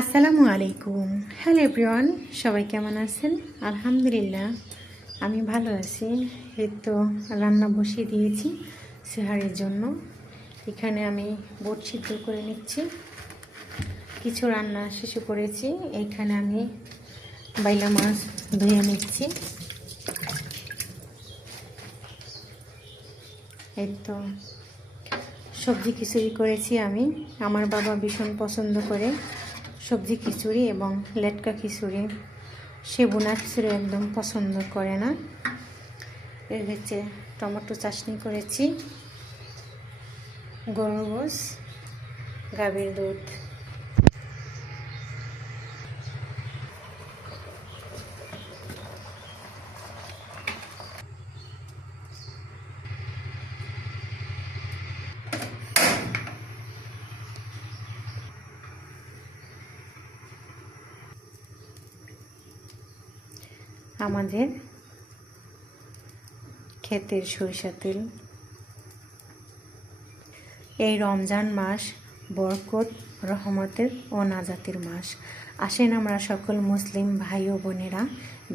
আসসালামু আলাইকুম। Hello everyone, সবাই কেমন আছেন? আলহামদুলিল্লাহ আমি ভালো আছি। এই তো রান্না বসিয়ে দিয়েছি সেহারির জন্য। এখানে আমি বুট সিদ্ধ করে নিচ্ছি, কিছু রান্না শেষে করেছি। এইখানে আমি বাইলা মাছ ধুয়ে নিচ্ছি। এই তো সবজি খিচুড়ি করেছি আমি। আমার বাবা ভীষণ পছন্দ করে সবজি খিচুড়ি এবং লেটকা খিচুড়ি। সে বোনা খিচুড়ি একদম পছন্দ করে না। এর হচ্ছে টমেটো চাটনি করেছি, গরুর গোশ, গাভীর দুধ। আমাদের ক্ষেতের সরিষা তেল। এই রমজান মাস বরকত, রহমতের ও নাজাতের মাস। আসেন আমরা সকল মুসলিম ভাই ও বোনেরা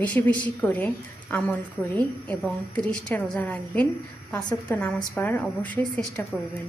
বেশি বেশি করে আমল করি এবং 30টা রোজা রাখবেন। 5 ওয়াক্ত নামাজ পড়ার অবশ্যই চেষ্টা করবেন।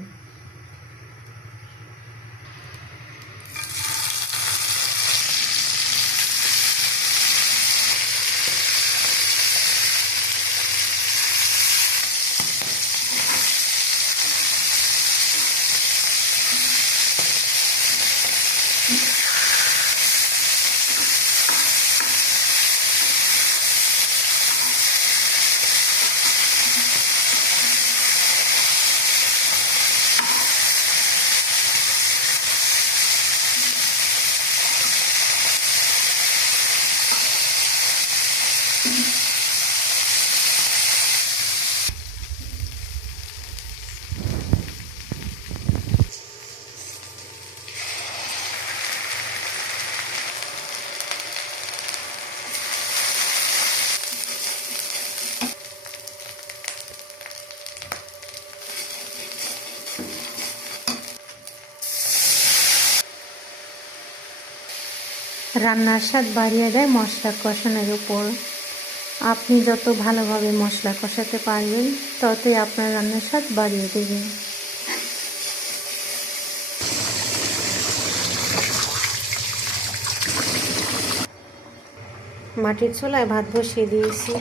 রান্নার স্বাদ বাড়িয়ে দেয় মশলা কষানোর উপর। আপনি যত ভালোভাবে মশলা কষাতে পারবেন ততই আপনার রান্নার স্বাদ বাড়িয়ে দেবে। মাটির চুলায় ভাত বসিয়ে দিয়েছি।